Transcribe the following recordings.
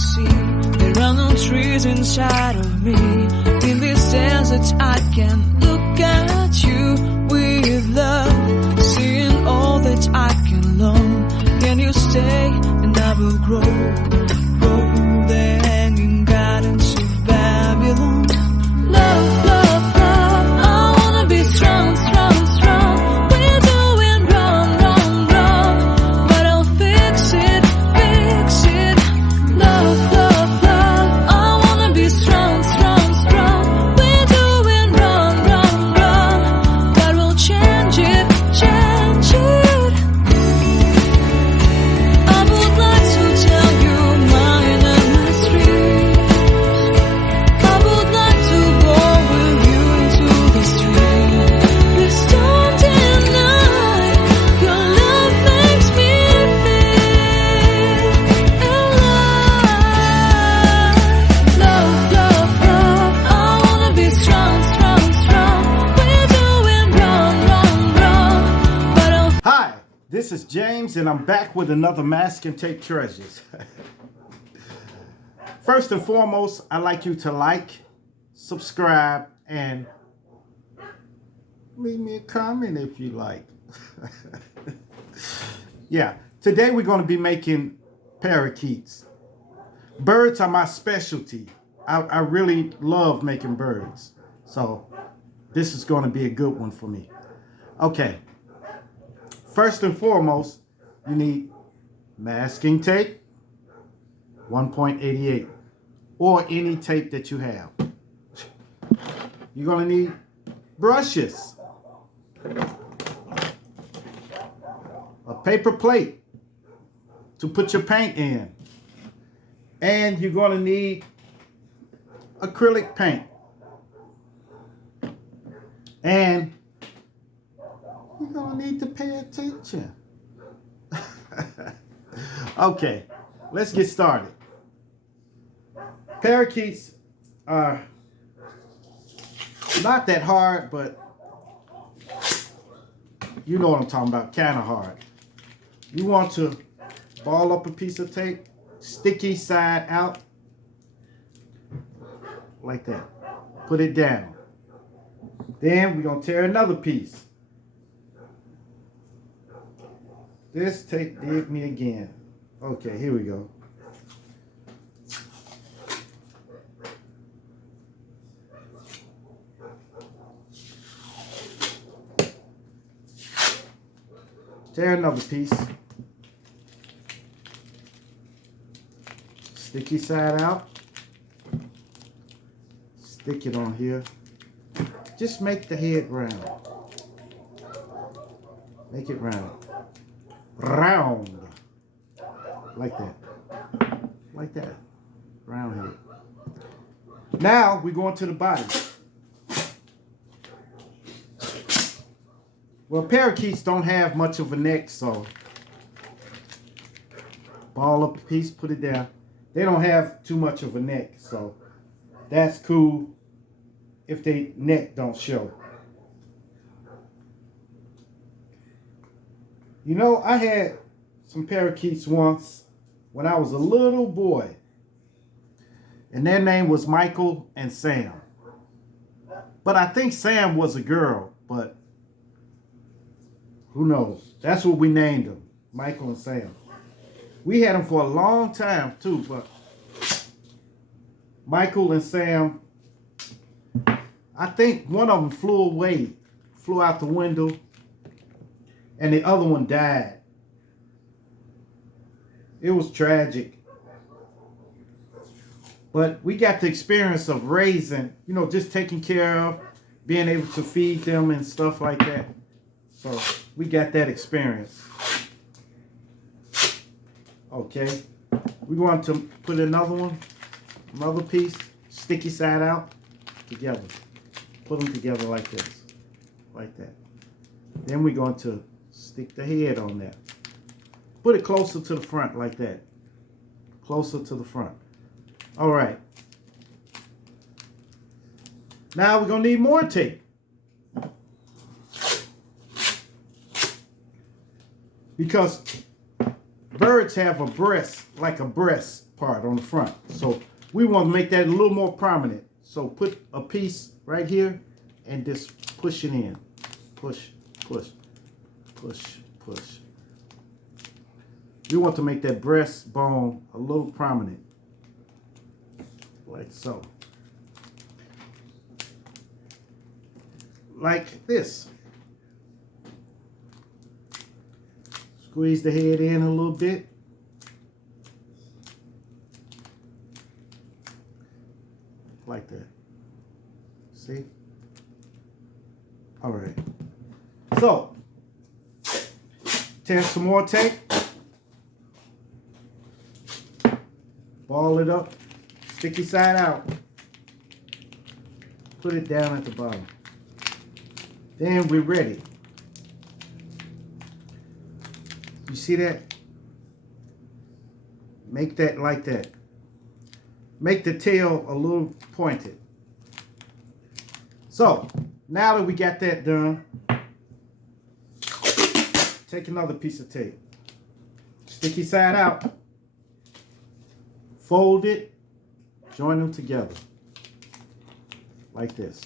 see there are no trees inside of me. In this desert I can look at you with love, seeing all that I can learn. Can you stay and I will grow? Oh, the hanging gardens of Babylon. Love, love, love, I wanna be strong, strong, strong. We're doing wrong, wrong, wrong, but I'll fix it, fix it. Love, love, love, I wanna be strong, strong, strong. We're doing wrong, wrong, wrong, but we'll change it, change it. I would like to tell you mine and my street. I would like to go with you into the street. Please don't deny, your love makes me feel alive. Love, love, love, I wanna be strong, strong, strong. We're doing wrong, wrong, wrong, but I'll Hi, this is James, and I'm back with another Mask and Tape Treasures. First and foremost, I'd like you to like, subscribe, and leave me a comment if you like. Yeah, today we're going to be making parakeets. Birds are my specialty. I really love making birds. So this is going to be a good one for me. Okay. First and foremost, you need masking tape, 1.88, or any tape that you have. You're going to need brushes, a paper plate to put your paint in, and you're going to need acrylic paint, and you're going to need to pay attention. Okay, let's get started. Parakeets are not that hard, but you know what I'm talking about, kind of hard. You want to ball up a piece of tape, sticky side out, like that. Put it down. Then we're going to tear another piece. This tape did me again. Okay, here we go. Tear another piece. Sticky side out. Stick it on here. Just make the head round. Make it round. Round. Like that. Like that. Round head. Now we're going to the body. Well, parakeets don't have much of a neck, so ball up a piece, put it down. They don't have too much of a neck, so that's cool if their neck don't show. You know, I had some parakeets once when I was a little boy, and their name was Michael and Sam. But I think Sam was a girl, but who knows? That's what we named them, Michael and Sam. We had them for a long time too, but Michael and Sam, I think one of them flew away, flew out the window, and the other one died. It was tragic. But we got the experience of raising, you know, just taking care of, being able to feed them and stuff like that. So we got that experience. Okay. We're going to put another piece, sticky side out, together. Put them together like this. Like that. Then we're going to stick the head on there. Put it closer to the front like that. Closer to the front. All right. Now we're going to need more tape. Because birds have a breast, like a breast part on the front. So we want to make that a little more prominent. So put a piece right here and just push it in. Push, push, push, push. We want to make that breastbone a little prominent. Like so. Like this. Squeeze the head in a little bit. Like that. See? All right. So, tear some more tape. Ball it up. Sticky side out. Put it down at the bottom. Then we're ready. You see that? Make that like that. Make the tail a little pointed. So, now that we got that done, take another piece of tape. Sticky side out. Fold it. Join them together. Like this.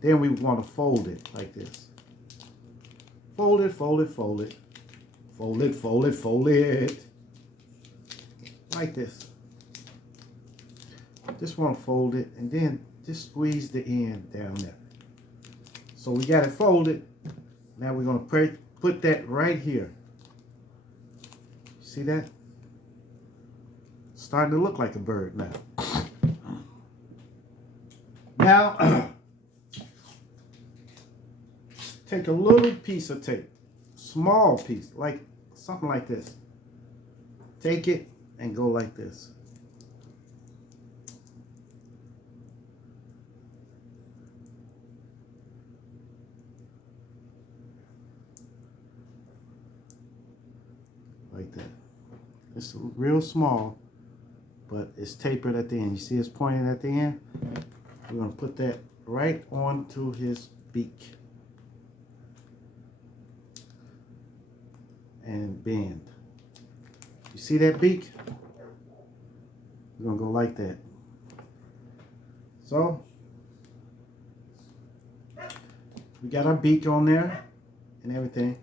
Then we want to fold it like this. Fold it, fold it, fold it. Fold it, fold it, fold it. Like this. Just want to fold it and then just squeeze the end down there. So we got it folded. Now we're going to put that right here. See that? Starting to look like a bird now. Now, take a little piece of tape, small piece, like something like this. Take it and go like this. Like that. It's real small, but it's tapered at the end. You see it's pointed at the end? We're going to put that right onto his beak. And bend. You see that beak? We're going to go like that. So, we got our beak on there and everything.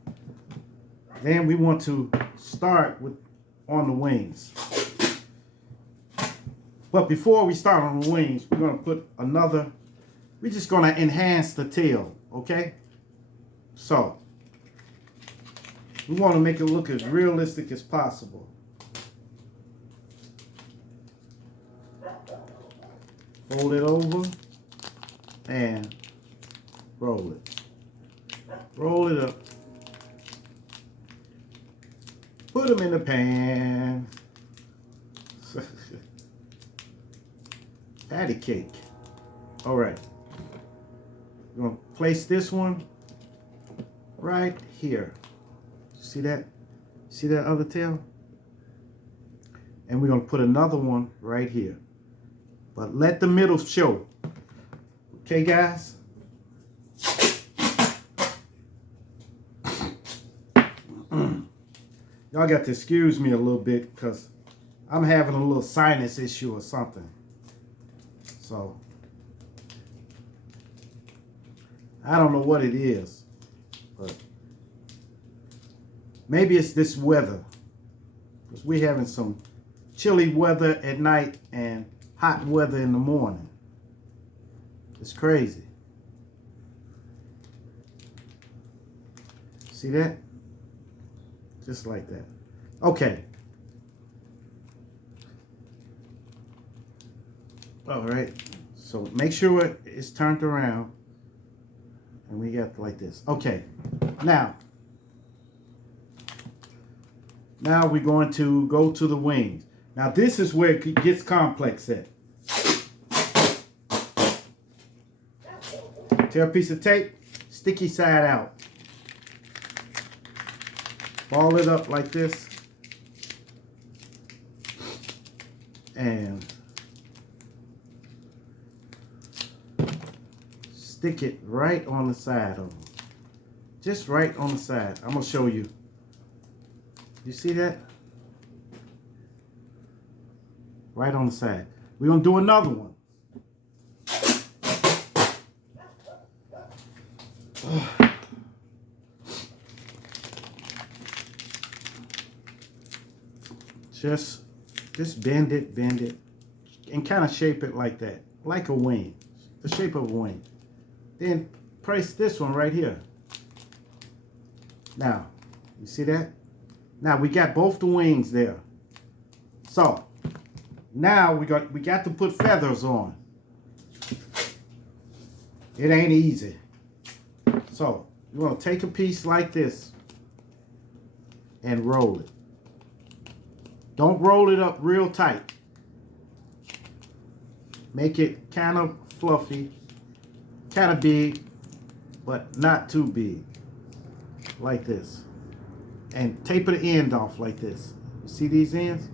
Then we want to start with on the wings. But before we start on the wings, we're going to put another, we're just going to enhance the tail, okay? So, we want to make it look as realistic as possible. Fold it over and roll it. Roll it up. Put them in the pan. Patty cake. All right. We're going to place this one right here. See that? See that other tail? And we're going to put another one right here. But let the middle show. Okay, guys? Y'all got to excuse me a little bit because I'm having a little sinus issue or something. So, I don't know what it is, but maybe it's this weather. Because we're having some chilly weather at night and hot weather in the morning. It's crazy. See that? Just like that. Okay. All right. So make sure it's turned around. And we got like this. Okay. Now we're going to go to the wings. Now this is where it gets complex at. Tear a piece of tape, sticky side out. Ball it up like this. And stick it right on the side of them. Just right on the side. I'm going to show you. You see that? right on the side. We're gonna do another one. Just bend it, and kind of shape it like that, like a wing, the shape of a wing. Then place this one right here. Now, you see that? Now we got both the wings there. So now we got to put feathers on. It ain't easy. So you want to take a piece like this and roll it. Don't roll it up real tight. Make it kind of fluffy, kind of big, but not too big. Like this. And taper the end off like this. You see these ends?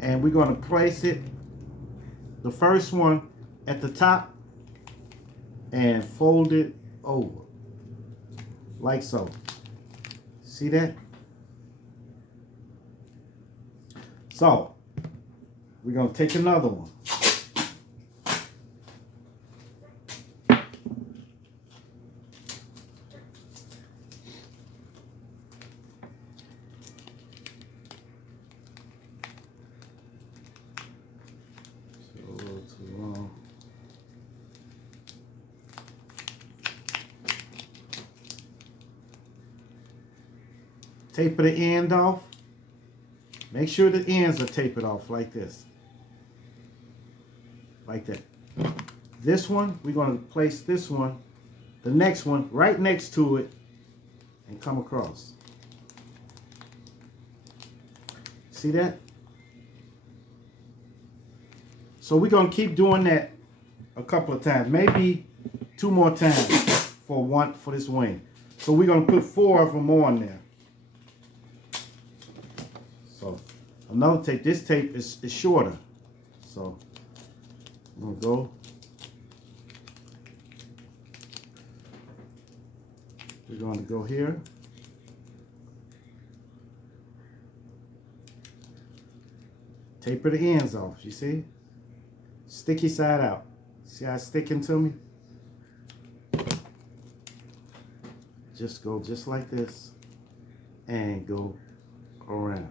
And we're going to place it, the first one at the top, and fold it over. Like so. See that? So, we're going to take another one. Taper the end off. Make sure the ends are tapered off like this. Like that. This one, we're going to place this one, the next one, right next to it, and come across. See that? So we're going to keep doing that a couple of times, maybe 2 more times for this wing. So we're going to put 4 of them on there. So another tape. This tape is shorter. So I'm going to go. We're going to go here. Taper the ends off, you see? Sticky side out. See how it's sticking to me? Just go just like this and go around.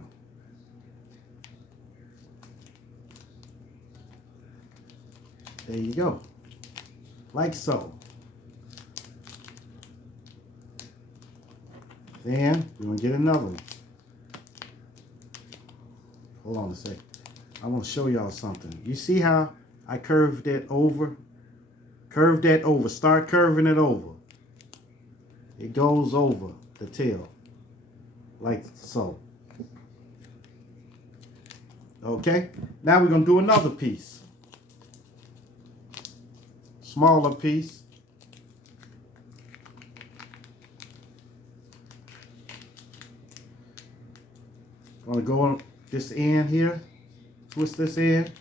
There you go. Like so. Then we're going to get another one. Hold on a sec. I want to show y'all something. You see how I curved that over? Curve that over. Start curving it over. It goes over the tail. Like so. Okay? Now we're going to do another piece. Smaller piece. I'm going to go on this end here, twist this end,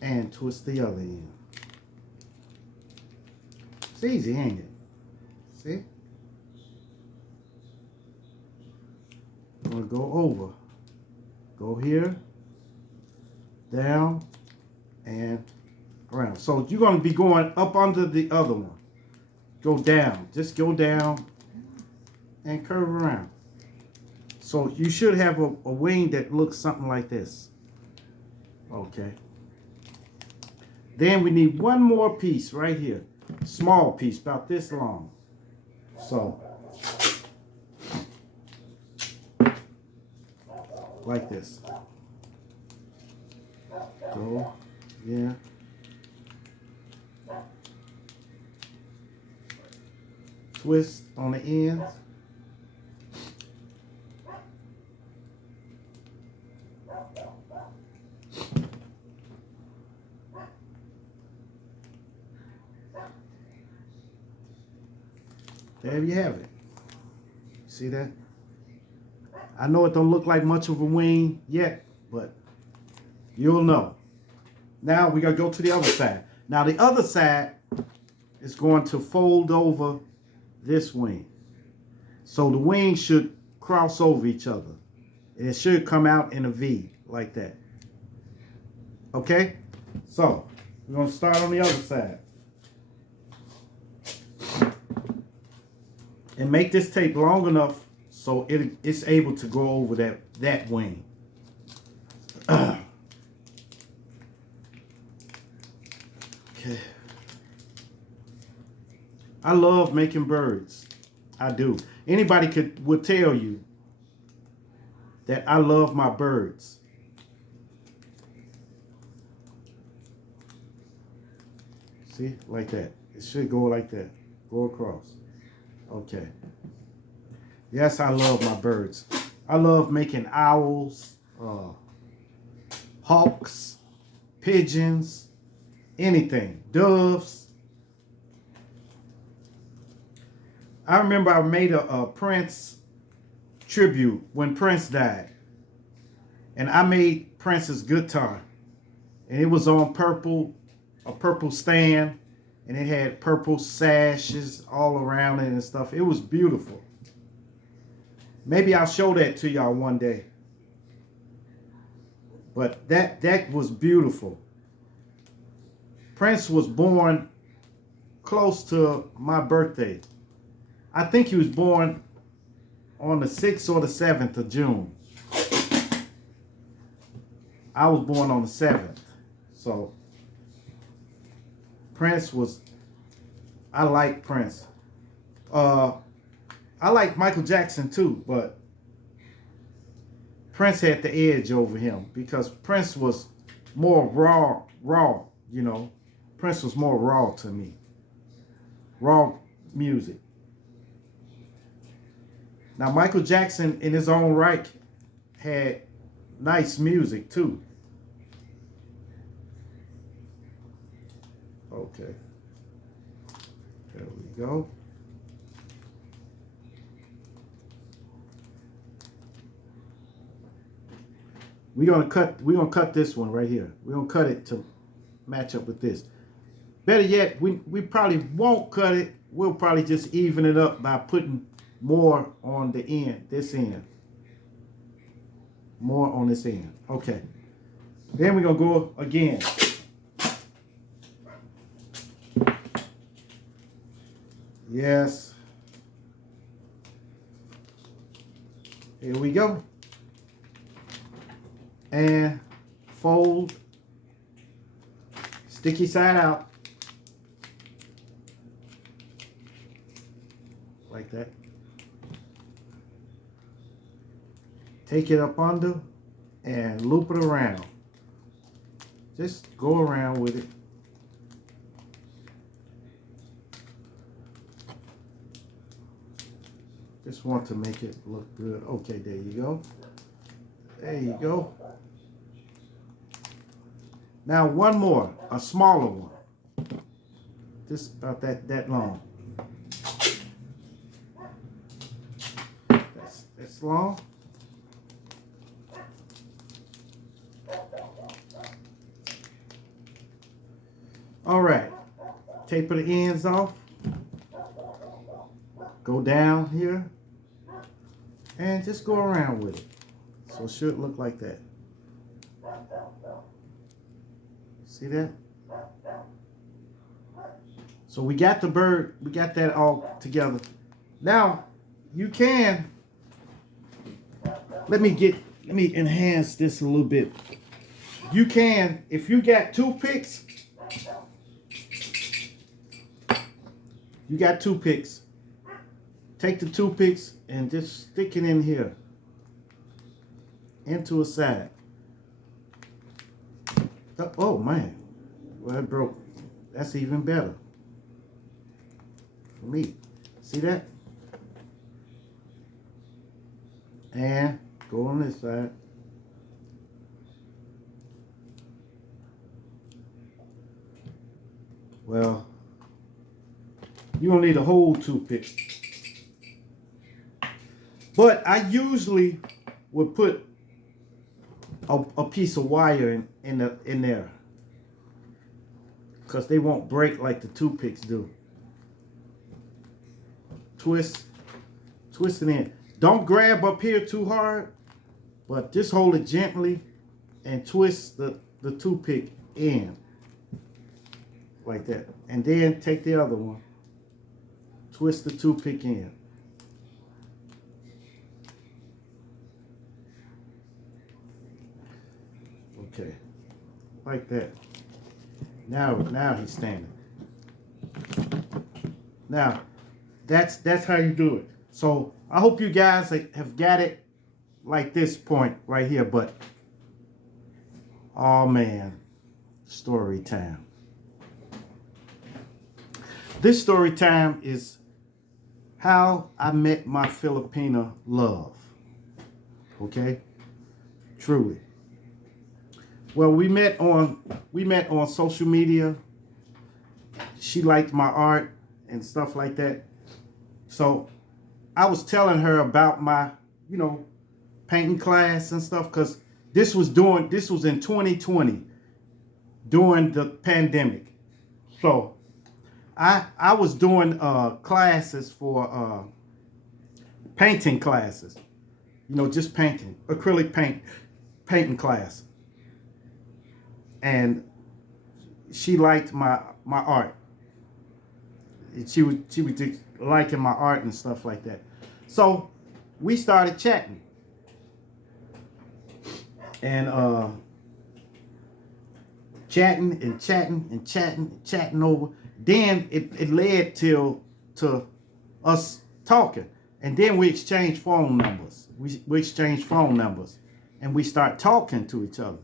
and twist the other end. It's easy, ain't it? See? I'm going to go over. Go here, down, and around. So you're going to be going up under the other one. Go down. Just go down and curve around. So you should have a wing that looks something like this. Okay. Then we need one more piece right here. Small piece, about this long. So, like this. Go, yeah. Twist on the ends. There you have it. See that? I know it don't look like much of a wing yet, but you'll know. Now we gotta go to the other side. Now the other side is going to fold over this wing. So the wings should cross over each other. It should come out in a V like that. Okay? So, we're going to start on the other side. And make this tape long enough so it's able to go over that wing. Okay. I love making birds. I do. Anybody would tell you that I love my birds. See, like that. It should go like that. Go across. Okay. Yes, I love my birds. I love making owls, hawks, pigeons, anything, doves. I remember I made a Prince tribute when Prince died. And I made Prince's guitar. And it was on a purple stand. And it had purple sashes all around it and stuff. It was beautiful. Maybe I'll show that to y'all one day. But that was beautiful. Prince was born close to my birthday. I think he was born on the 6th or the 7th of June. I was born on the 7th. So I like Prince. I like Michael Jackson too, but Prince had the edge over him because Prince was more raw, you know. Prince was more raw to me. Raw music. Now, Michael Jackson in his own right had nice music too. Okay. There we go. We're gonna cut this one right here. We're gonna cut it to match up with this. Better yet, we probably won't cut it. We'll probably just even it up by putting more on the end, this end. More on this end. Okay. Then we're gonna go again. Yes. Here we go. And fold, sticky side out, like that. Take it up under and loop it around. Just go around with it. Just want to make it look good. Okay, there you go. There you go. Now one more, a smaller one. Just about that long. That's long. All right. Taper the ends off. Go down here. And just go around with it. So it should look like that. See that? So we got the bird, we got that all together. Now, you can, let me enhance this a little bit. You can, if you got toothpicks, take the toothpicks and just stick it in here, into a side. Oh man, well that broke. That's even better for me. See that? And go on this side. Well, you don't need a whole toothpick. But I usually would put a piece of wire in there, because they won't break like the toothpicks do. Twist it in. Don't grab up here too hard, but just hold it gently and twist the the toothpick in like that. And then take the other one, twist the toothpick in. Okay, like that. Now he's standing. Now, that's how you do it. So I hope you guys have got it like this point right here. But oh man, story time. This story time is how I met my Filipina love. Okay, truly. Well, we met on social media. She liked my art and stuff like that. So I was telling her about my, painting class and stuff, because this was in 2020 during the pandemic. So I was doing classes for painting classes, just painting, acrylic painting class. And she liked my art. She was just liking my art and stuff like that. So we started chatting. And chatting over. Then it led to us talking. And then we exchanged phone numbers. We exchanged phone numbers. And we start talking to each other.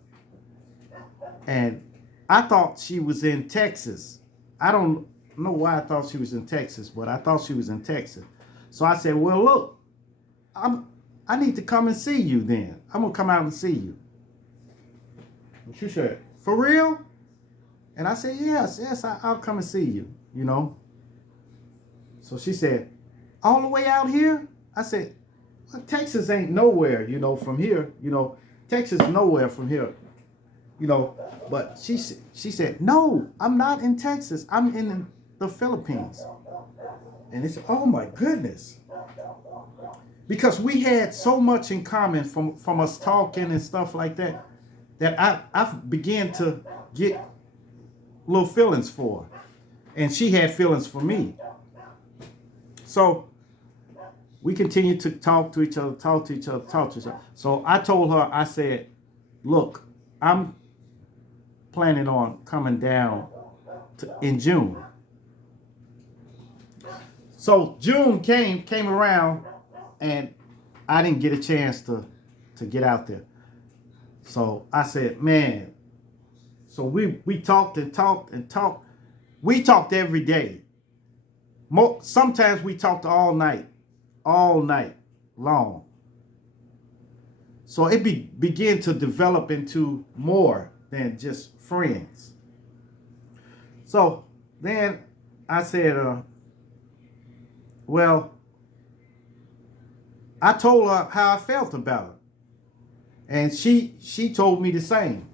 And I thought she was in Texas. I don't know why I thought she was in Texas, but I thought she was in Texas. So I said, well, look, I need to come and see you then. I'm going to come out and see you. And she said, for real? And I said, yes, I'll come and see you, So she said, all the way out here? I said, well, Texas ain't nowhere, from here. Texas is nowhere from here. But she said, no, I'm not in Texas. I'm in the Philippines. And it's, oh my goodness. Because we had so much in common from us talking and stuff like that, that I began to get little feelings for her. And she had feelings for me. So we continued to talk to each other. So I told her, I said, look, I'm planning on coming down in June. So June came around, and I didn't get a chance to get out there. So I said, man. So we talked and talked and talked. We talked every day. Sometimes we talked all night long. So it began to develop into more than just friends. So then I said, well, I told her how I felt about her. And she told me the same.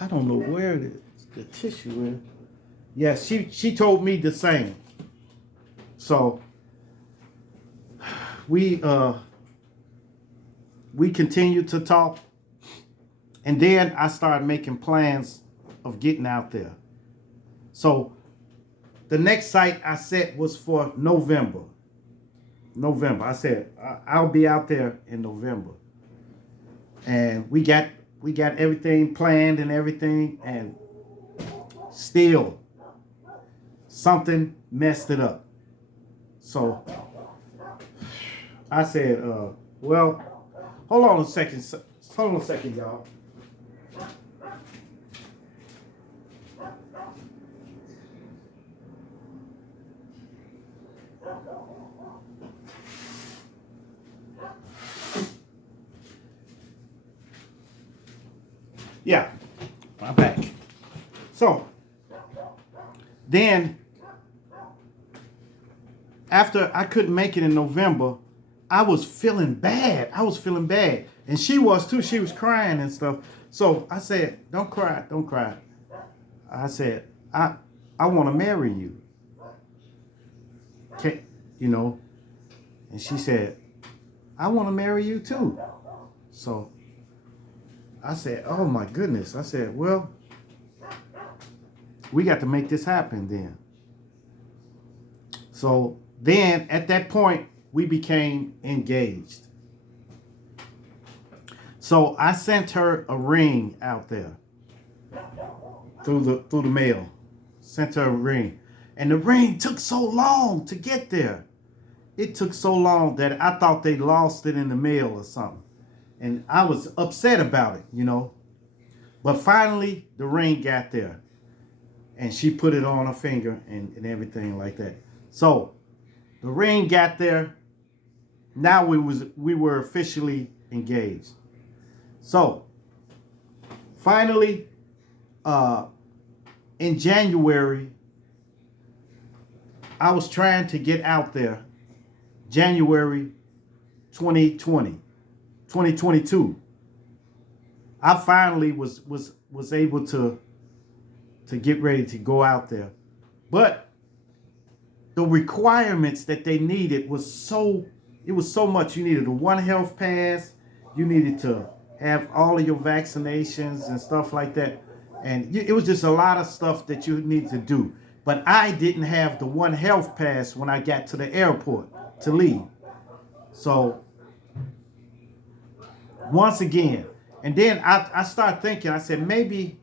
I don't know where the tissue is. Yes, she told me the same. So we continued to talk. And then I started making plans of getting out there. So the next site I set was for November. I said, I'll be out there in November. And we got everything planned and everything, and still something messed it up. So I said, well, hold on a second, y'all. Yeah, I'm back. So then after I couldn't make it in November, I was feeling bad. And she was too. She was crying and stuff. So I said, don't cry. I said, I want to marry you. Okay, And she said, I want to marry you too. So I said, oh my goodness. I said, well, we got to make this happen then. So then at that point, we became engaged. So I sent her a ring out there through the mail. Sent her a ring. And the ring took so long to get there. It took so long that I thought they lost it in the mail or something. And I was upset about it, you know. But finally, the ring got there. And she put it on her finger and everything like that. So the ring got there. Now we were officially engaged. So finally, in January, I was trying to get out there. January 2022. I finally was able to get ready to go out there. But the requirements that they needed was so much. You needed a One Health pass. You needed to have all of your vaccinations and stuff like that. And it was just a lot of stuff that you need to do. But I didn't have the One Health pass when I got to the airport to leave. So once again, and then I started thinking, I said, maybe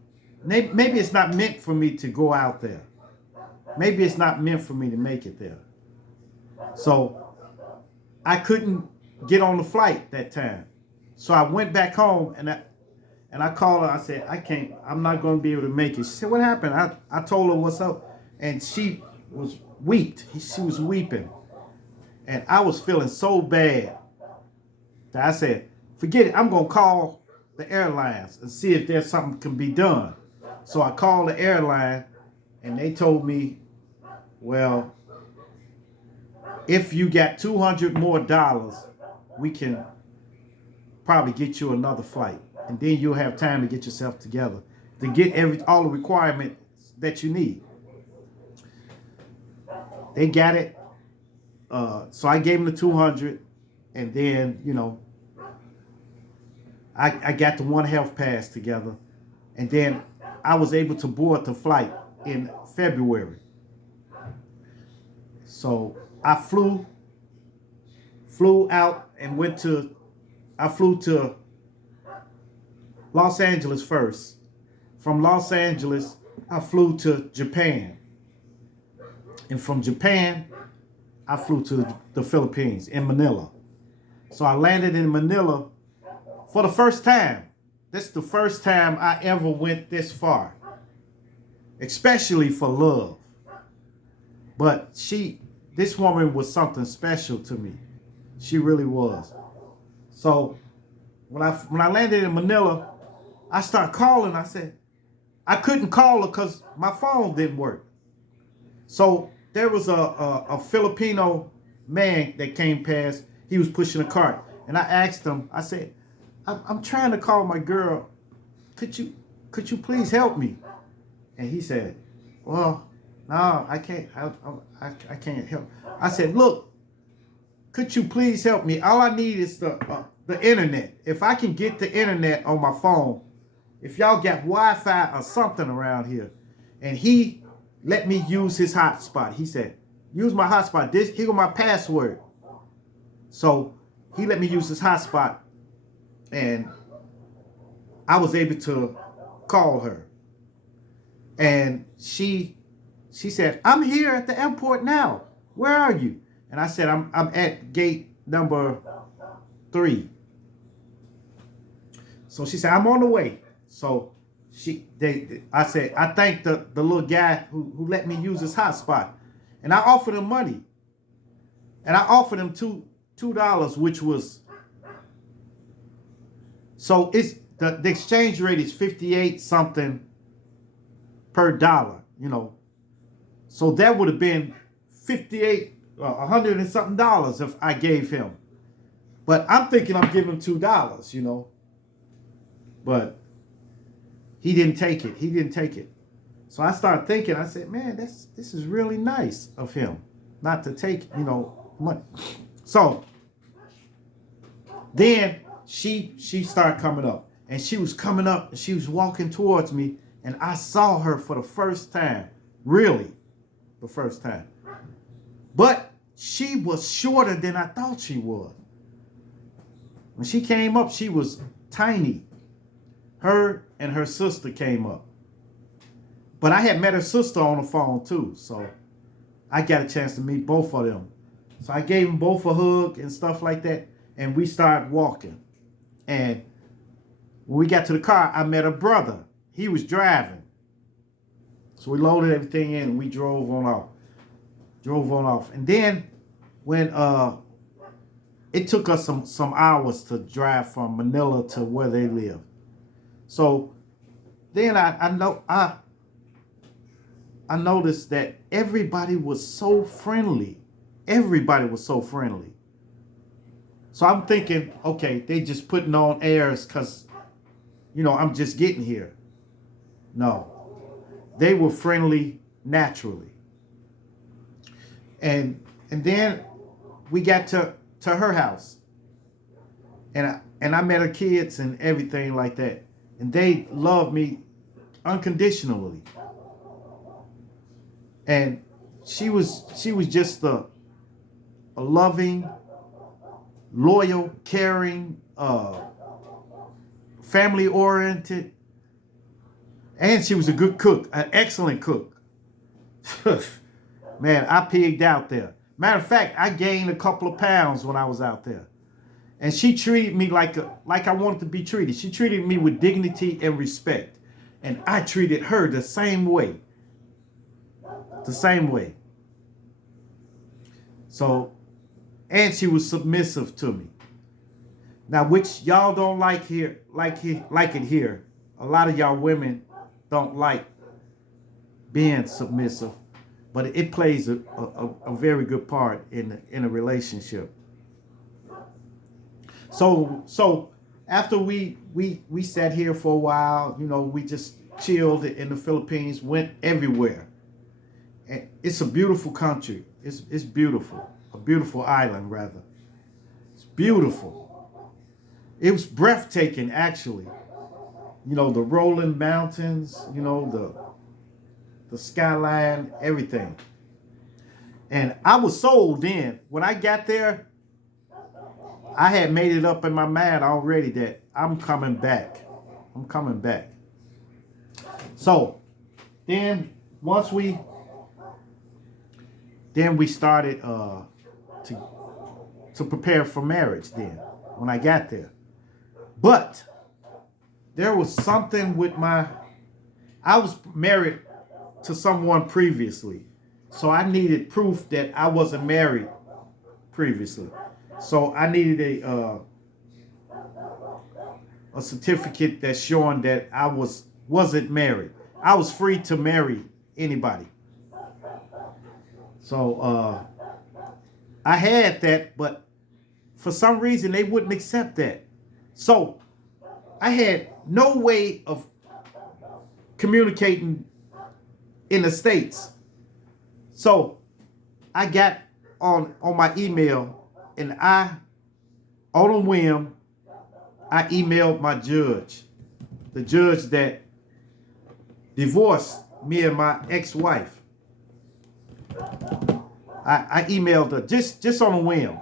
it's not meant for me to go out there. Maybe it's not meant for me to make it there. So I couldn't get on the flight that time. So I went back home and I called her. I said, I'm not going to be able to make it. She said, what happened? I told her what's up. And she was weeped. She was weeping. And I was feeling so bad that I said, forget it. I'm going to call the airlines and see if there's something can be done. So I called the airline and they told me, well, if you got $200 more, we can probably get you another flight. And then you'll have time to get yourself together to get all the requirements that you need. They got it. So I gave them the 200, and then, you know, I got the One Health pass together, and then I was able to board the flight in February. So I flew out and I flew to Los Angeles first. From Los Angeles, I flew to Japan. And from Japan, I flew to the Philippines in Manila. So I landed in Manila for the first time. This is the first time I ever went this far, especially for love. But this woman was something special to me. She really was. So when I landed in Manila, I started calling. I said, I couldn't call her because my phone didn't work. So there was a Filipino man that came past. He was pushing a cart. And I asked him, I said, I'm trying to call my girl. Could you please help me? And he said, well, no, I can't. I can't help. I said, look, could you please help me? All I need is the internet. If I can get the internet on my phone, if y'all got Wi-Fi or something around here. And he let me use his hotspot. He said, use my hotspot. Here go my password. So he let me use his hotspot. And I was able to call her. And she said, I'm here at the airport now. Where are you? And I said, I'm at gate number 3. So she said, I'm on the way. So I said, I thanked the little guy who let me use his hotspot. And I offered him money. And I offered him $2, which was, so it's the exchange rate is 58 something per dollar, you know. So that would have been 58, 100 and something dollars if I gave him. But I'm thinking I'm giving him $2, you know. But he didn't take it. He didn't take it. So I started thinking, I said, man, this is really nice of him not to take, you know, money. So then she started coming up. and she was coming up and she was walking towards me, and I saw her for the first time, really, the first time. But she was shorter than I thought she was. When she came up, she was tiny. Her and her sister came up. But I had met her sister on the phone too, so I got a chance to meet both of them. So I gave them both a hug and stuff like that, and we started walking. And when we got to the car, I met her brother. He was driving. So we loaded everything in and we drove on off. And then when it took us some hours to drive from Manila to where they live. So then I noticed that everybody was so friendly. Everybody was so friendly. So I'm thinking, okay, they just putting on airs because, I'm just getting here. No, they were friendly naturally. And then we got to her house, and I met her kids and everything like that, and they loved me unconditionally. And she was just a loving, loyal, caring, family oriented, and she was a good cook, an excellent cook. Man, I pigged out there. Matter of fact, I gained a couple of pounds when I was out there. And she treated me like I wanted to be treated. She treated me with dignity and respect. And I treated her the same way. The same way. So, and she was submissive to me. Now, which y'all don't like it here. A lot of y'all women don't like being submissive. But it plays a very good part in a relationship. So after we sat here for a while, we just chilled in the Philippines, went everywhere. And it's a beautiful country. It's beautiful. A beautiful island, rather. It's beautiful. It was breathtaking, actually. The rolling mountains, the skyline, everything. And I was sold in. When I got there, I had made it up in my mind already that I'm coming back. I'm coming back. So then we started to prepare for marriage then when I got there. But there was something with I was married to someone previously. So I needed proof that I wasn't married previously. So I needed a certificate that's showing that I wasn't married. I was free to marry anybody. So I had that, but for some reason they wouldn't accept that. So I had no way of communicating in the States. So I got on my email, and on a whim, I emailed my judge, the judge that divorced me and my ex-wife. I emailed her just on a whim,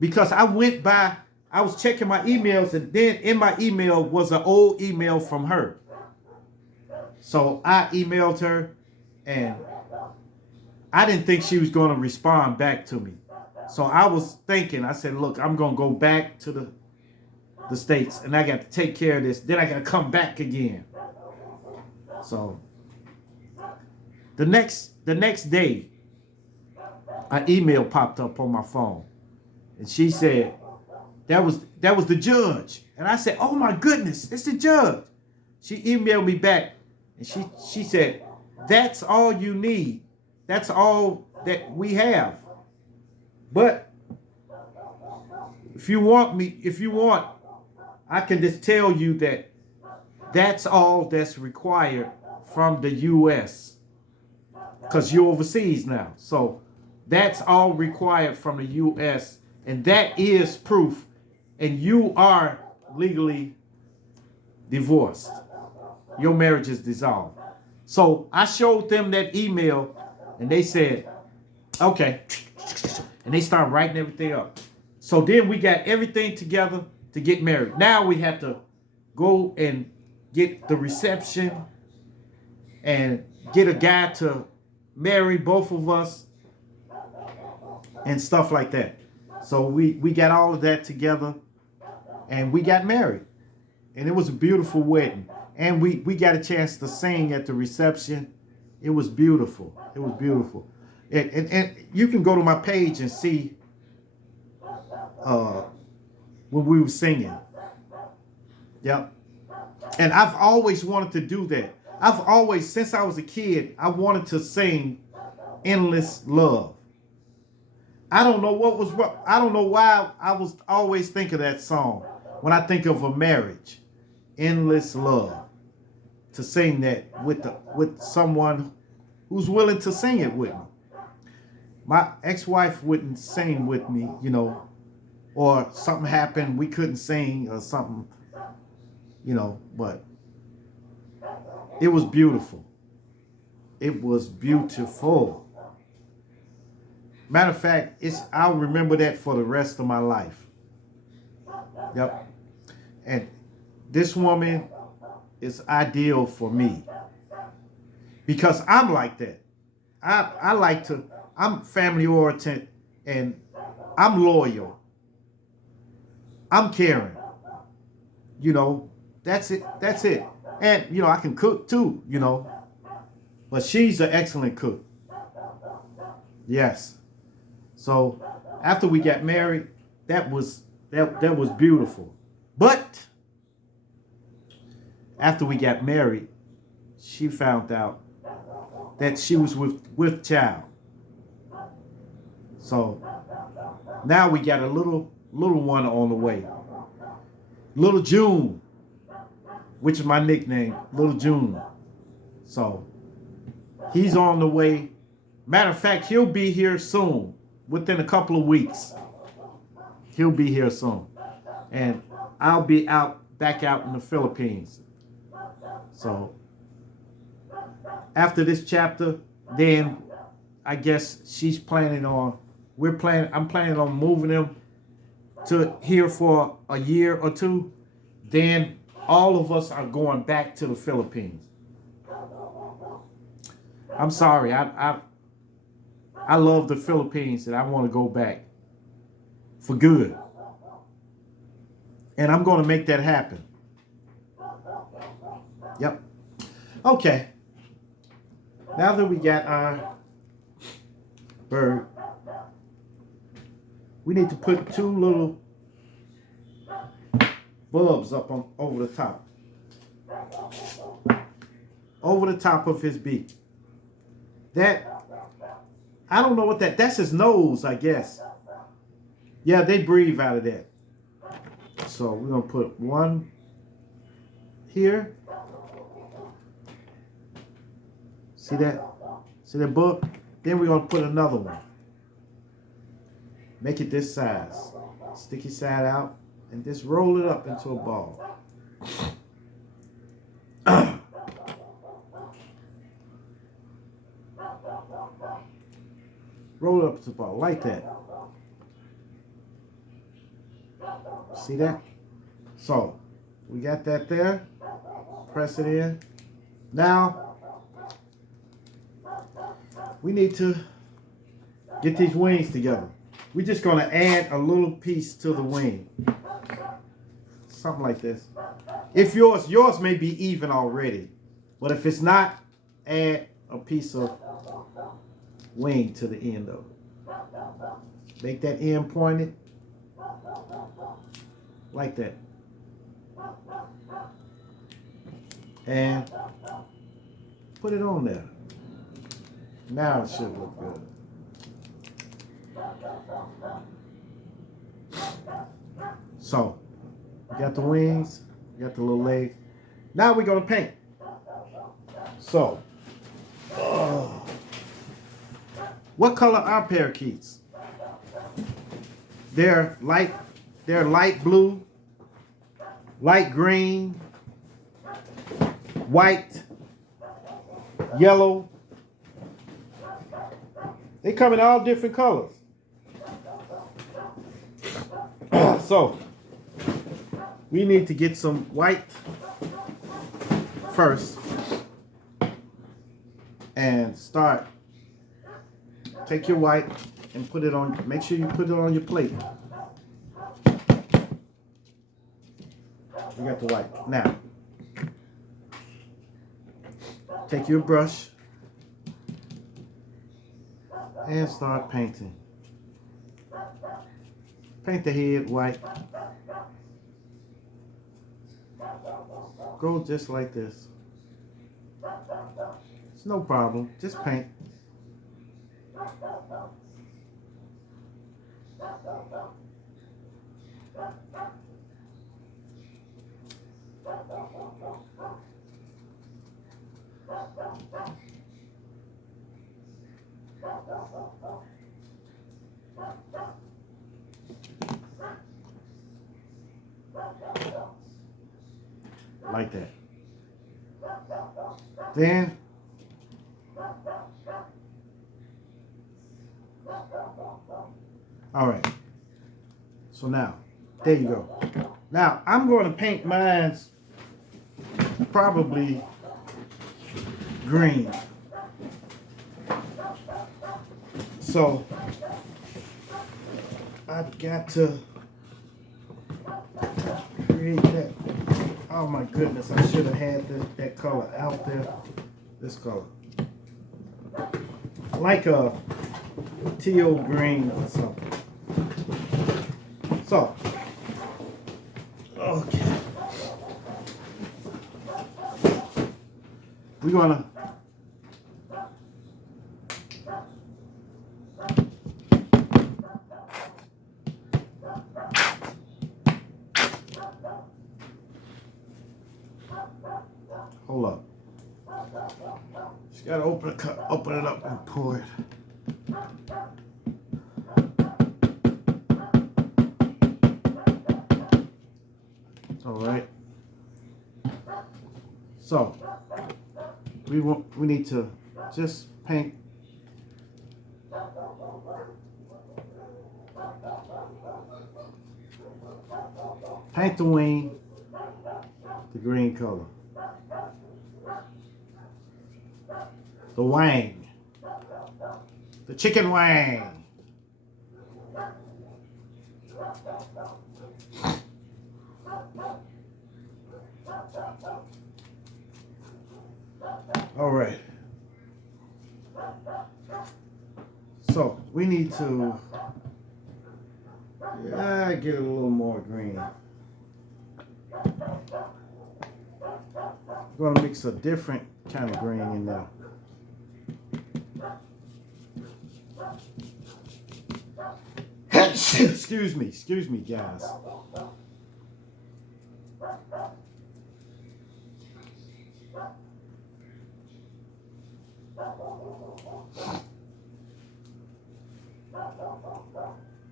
because I was checking my emails, and then in my email was an old email from her. So I emailed her, and I didn't think she was going to respond back to me. So I was thinking, I said, look, I'm going to go back to the States, and I got to take care of this. Then I got to come back again. So the next day, an email popped up on my phone, and she said, that was the judge. And I said, oh my goodness, it's the judge. She emailed me back, and she said, that's all you need. That's all that we have. But if you want, I can just tell you that that's all that's required from the U.S. because you're overseas now. So that's all required from the U.S. and that is proof. And you are legally divorced. Your marriage is dissolved. So I showed them that email and they said, okay. And they started writing everything up. So then we got everything together to get married. Now we have to go and get the reception and get a guy to marry both of us and stuff like that. So we got all of that together and we got married. And it was a beautiful wedding. And we got a chance to sing at the reception. It was beautiful. It was beautiful. And you can go to my page and see when we were singing. Yep. And I've always wanted to do that. I've always, since I was a kid, I wanted to sing Endless Love. I don't know what was what. I don't know why I was always think of that song when I think of a marriage. Endless Love. To sing that with someone who's willing to sing it with me. My ex-wife wouldn't sing with me, you know, or something happened, we couldn't sing or something, you know, but it was beautiful. It was beautiful. Matter of fact, I'll remember that for the rest of my life. Yep. And this woman is ideal for me because I'm like that. I'm family oriented and I'm loyal. I'm caring. You know, that's it. That's it. And, you know, I can cook too, you know, but she's an excellent cook. Yes. So after we got married, that was beautiful. But after we got married, she found out that she was with child. So now we got a little one on the way. Little June, which is my nickname, Little June. So he's on the way. Matter of fact, he'll be here soon, within a couple of weeks. He'll be here soon. And I'll be back out in the Philippines. So after this chapter, then I guess she's planning on, I'm planning on moving him to here for a year or two. Then all of us are going back to the Philippines. I'm sorry, I love the Philippines and I want to go back for good. And I'm going to make that happen. Yep. Okay. Now that we got our bird, we need to put two little bulbs up over the top. Over the top of his beak. That, I don't know what that's his nose, I guess. Yeah, they breathe out of that. So we're going to put one here. See that? See that book? Then we're going to put another one. Make it this size. Sticky side out. And just roll it up into a ball. Roll it up into a ball. Like that. See that? So, we got that there. Press it in. Now, we need to get these wings together. We're just going to add a little piece to the wing. Something like this. If yours may be even already. But if it's not, add a piece of wing to the end of it. Make that end pointed. Like that. And put it on there. Now it should look good. So, we got the wings, we got the little legs. Now we're going to paint. So, what color are parakeets? They're light blue, light green, white, yellow. They come in all different colors. So we need to get some white first and start. Take your white and put it on. Make sure you put it on your plate. You got the white. Now, take your brush and start painting. Paint the head white. Go just like this. It's no problem. Just paint. Like that. Then all right. So now, there you go. Now I'm going to paint mine probably green. So I've got to create that. Oh my goodness, I should have had that color out there. This color. Like a teal green or something. So, okay. We're gonna hold up. Just gotta open it up and pour it. All right. So we need to just paint the wing the green color. The wang. The chicken wang. All right. So we need to get a little more green. We're gonna mix a different kind of green in there. Excuse me, guys.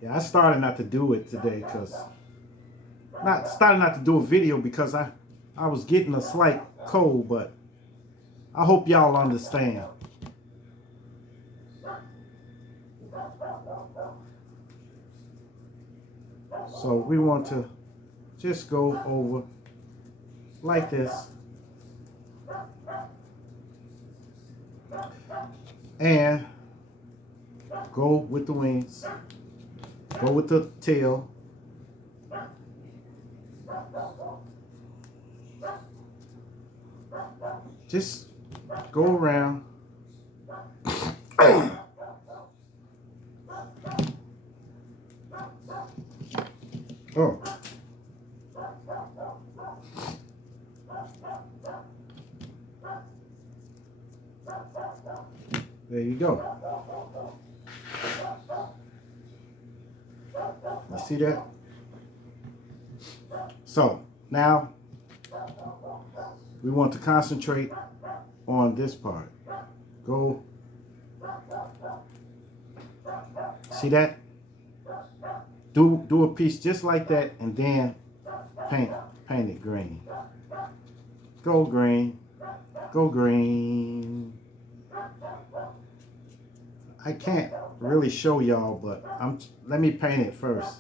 Yeah, I started not to do it today because started not to do a video because I was getting a slight cold, but I hope y'all understand. So we want to just go over like this and go with the wings, go with the tail, just go around. Oh. There you go. You see that? So now we want to concentrate on this part. Go. See that? Do a piece just like that and then paint it green. Go green. Go green. I can't really show y'all, but let me paint it first.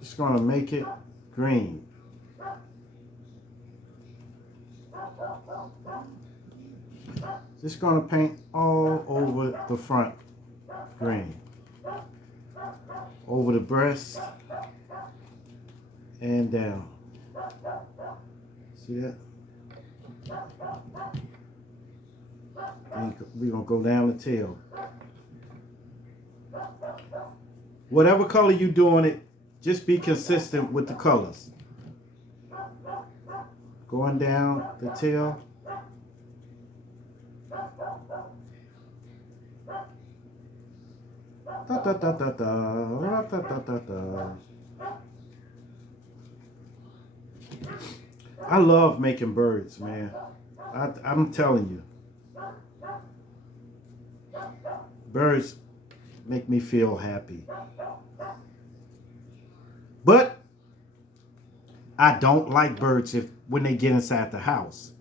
Just gonna make it green. Just gonna paint all over the front green. Over the breast and down. See that? And we're gonna go down the tail. Whatever color you're doing it, just be consistent with the colors. Going down the tail. Da, da, da, da, da, da, da, da, da. I love making birds, man. I'm telling you. Birds make me feel happy. But I don't like birds when they get inside the house.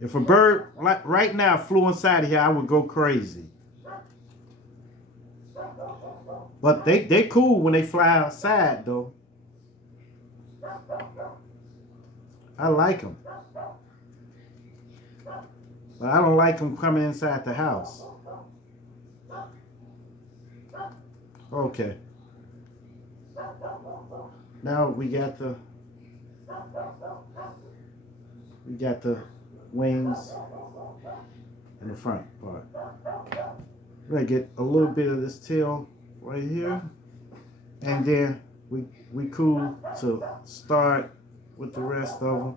If a bird right now flew inside here, I would go crazy. But they cool when they fly outside, though. I like them. But I don't like them coming inside the house. Okay. Now we got the wings and the front part. We're gonna get a little bit of this tail right here, and then we cool to start with the rest of them.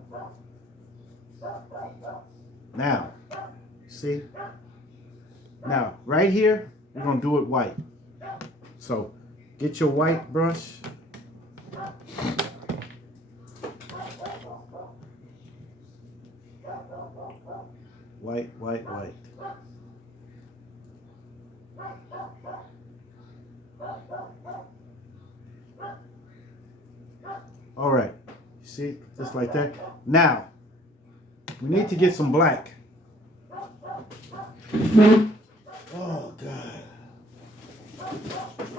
Now, see? Now, right here, we're gonna do it white. So, get your white brush. White, white, white. All right, you see, just like that. Now, we need to get some black. Oh, God.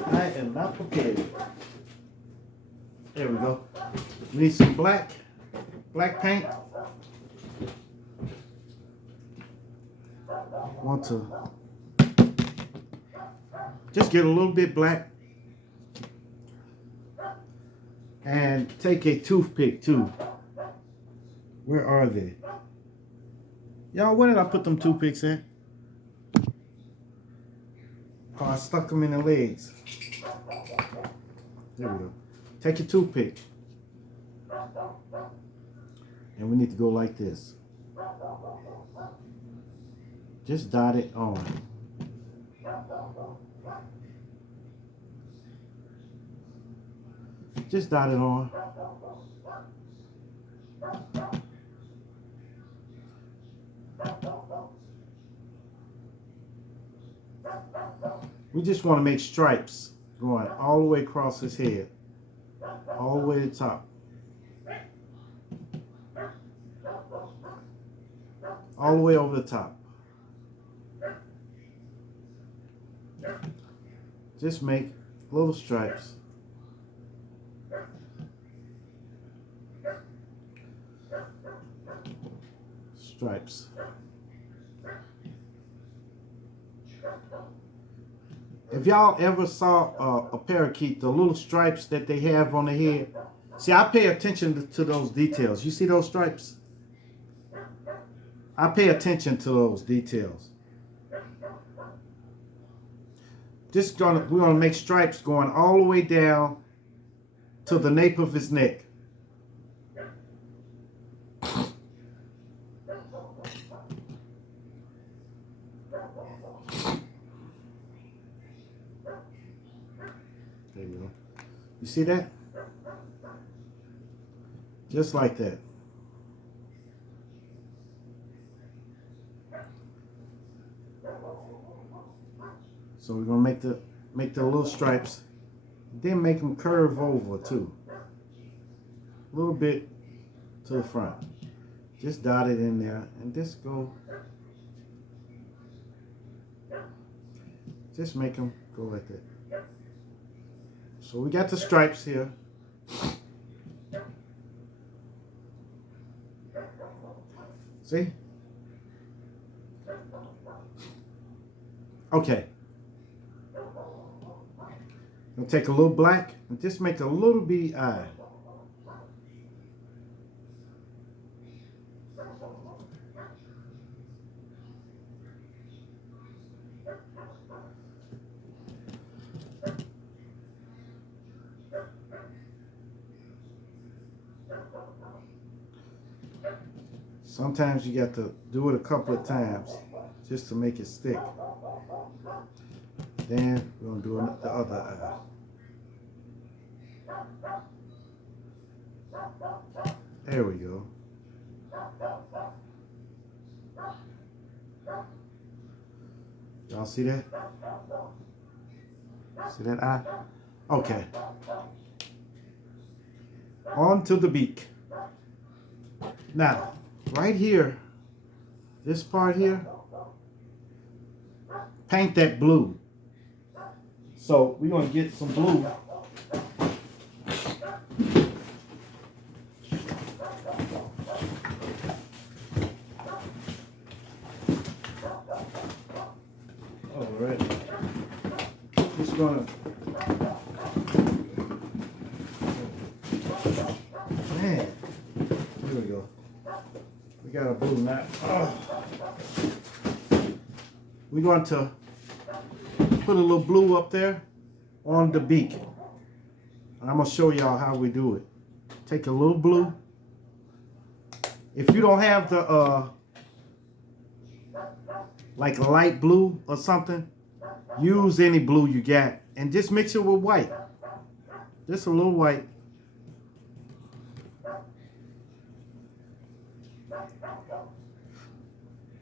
I am not prepared. There we go. We need some black paint. Want to just get a little bit black. And take a toothpick too. Where are they? Y'all, where did I put them toothpicks at? Oh, I stuck them in the legs. There we go. Take your toothpick. And we need to go like this. Just dot it on. Just dot it on. We just want to make stripes going all the way across his head. All the way to the top. All the way over the top. Just make little stripes. Stripes. If y'all ever saw a parakeet, the little stripes that they have on the head, see, I pay attention to those details. You see those stripes? I pay attention to those details. We're gonna make stripes going all the way down to the nape of his neck. There you go. You see that? Just like that. So we're gonna make the little stripes, then make them curve over too. A little bit to the front. Just dot it in there and just go. Just make them go like that. So we got the stripes here. See? Okay. I'll take a little black and just make a little bitty eye. Sometimes you got to do it a couple of times just to make it stick. Then we're going to do the other eye. There we go. Y'all see that? See that eye? Okay. On to the beak. Now, right here, this part here, paint that blue. So we're going to get some blue. Alright. Just going to, man, here we go. We got a blue now. Oh. We're going to put a little blue up there on the beak. And I'm going to show y'all how we do it. Take a little blue. If you don't have the like light blue or something, use any blue you got and just mix it with white. Just a little white.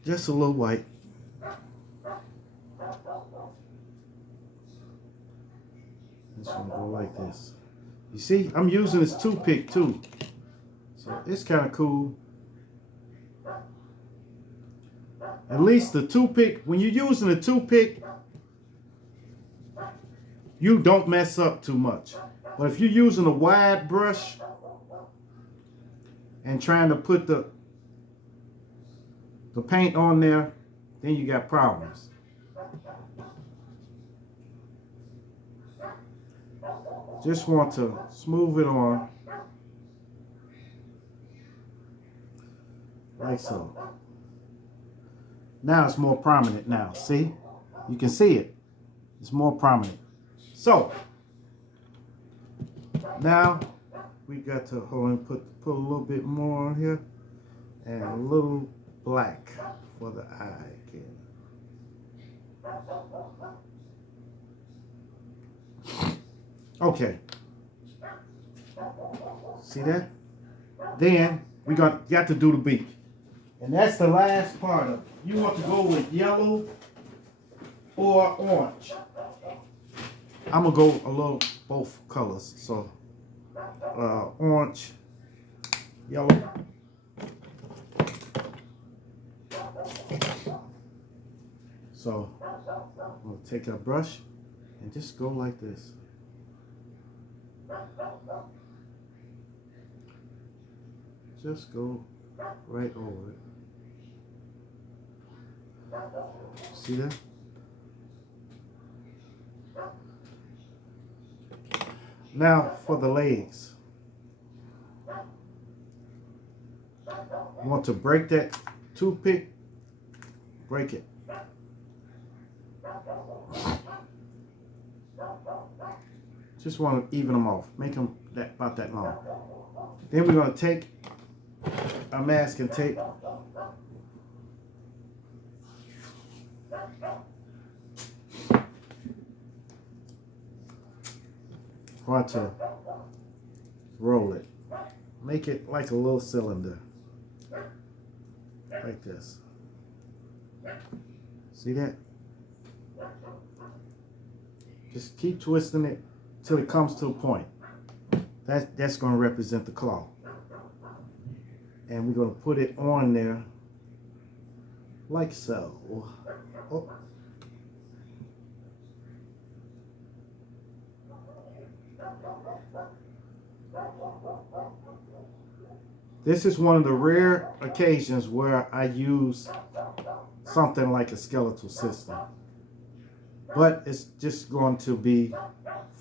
Just a little white. This one go like this. You see, I'm using this toothpick too. So it's kind of cool. At least the toothpick, when you're using a toothpick, you don't mess up too much. But if you're using a wide brush and trying to put the paint on there, then you got problems. Just want to smooth it on like so. Now it's more prominent now. See? You can see it. It's more prominent. So now we got to hold on, put a little bit more on here and a little black for the eye again. Okay. See that? Then we got to do the beak. And that's the last part of it. You want to go with yellow or orange. I'm going to go a little both colors. So orange, yellow. So I'm going to take a brush and just go like this. Just go right over it. See that? Now for the legs. You want to break that toothpick, break it. Just want to even them off. Make them about that long. Then we're going to take our masking tape. Want to roll it. Make it like a little cylinder. Like this. See that? Just keep twisting it till it comes to a point. That's going to represent the claw. And we're going to put it on there like so. Oh. This is one of the rare occasions where I use something like a skeletal system. But it's just going to be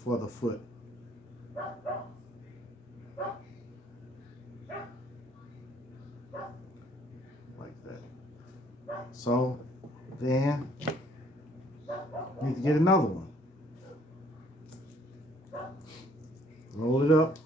for the foot. Like that. So then need to get another one. Roll it up.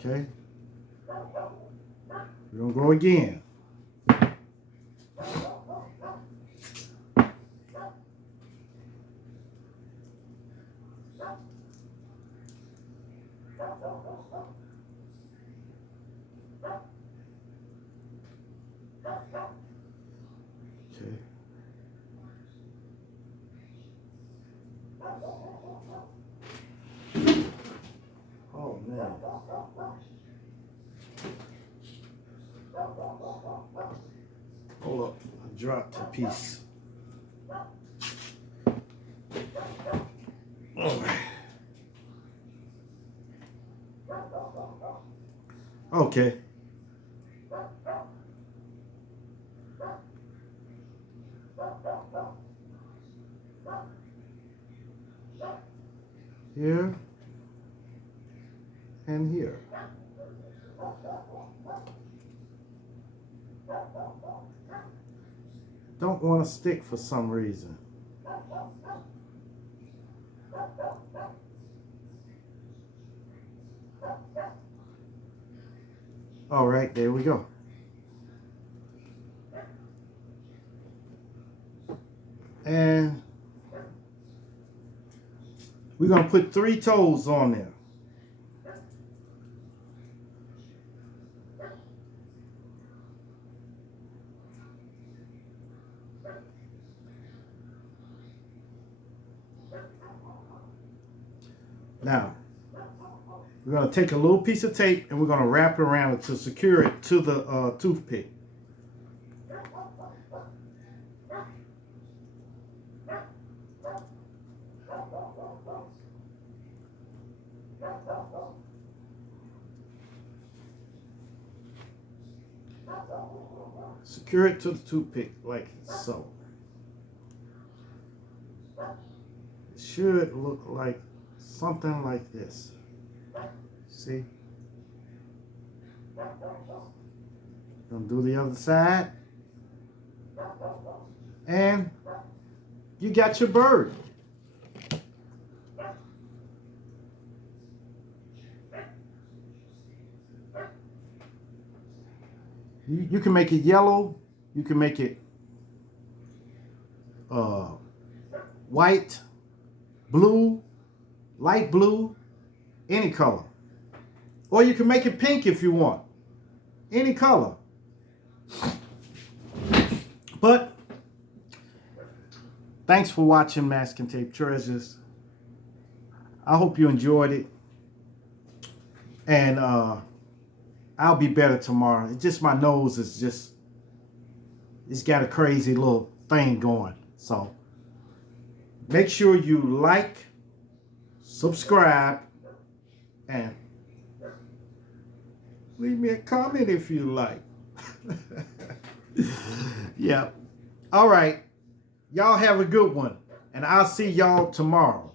Okay. We're going to go again. Okay. Oh man. Hold up, I dropped a piece. All right. Okay. Here and here. Don't want to stick for some reason. All right, there we go. And we're going to put 3 toes on there. Now, we're going to take a little piece of tape and we're going to wrap it around it to secure it to the toothpick. Secure it to the toothpick like so. It should look like something like this. See? Gonna do the other side. And you got your bird. You can make it yellow. You can make it white, blue, light blue, any color. Or you can make it pink if you want. Any color. But thanks for watching Masking Tape Treasures. I hope you enjoyed it. And I'll be better tomorrow. It's just my nose is just, it's got a crazy little thing going. So make sure you like, subscribe, and leave me a comment if you like. Yeah. All right. Y'all have a good one. And I'll see y'all tomorrow.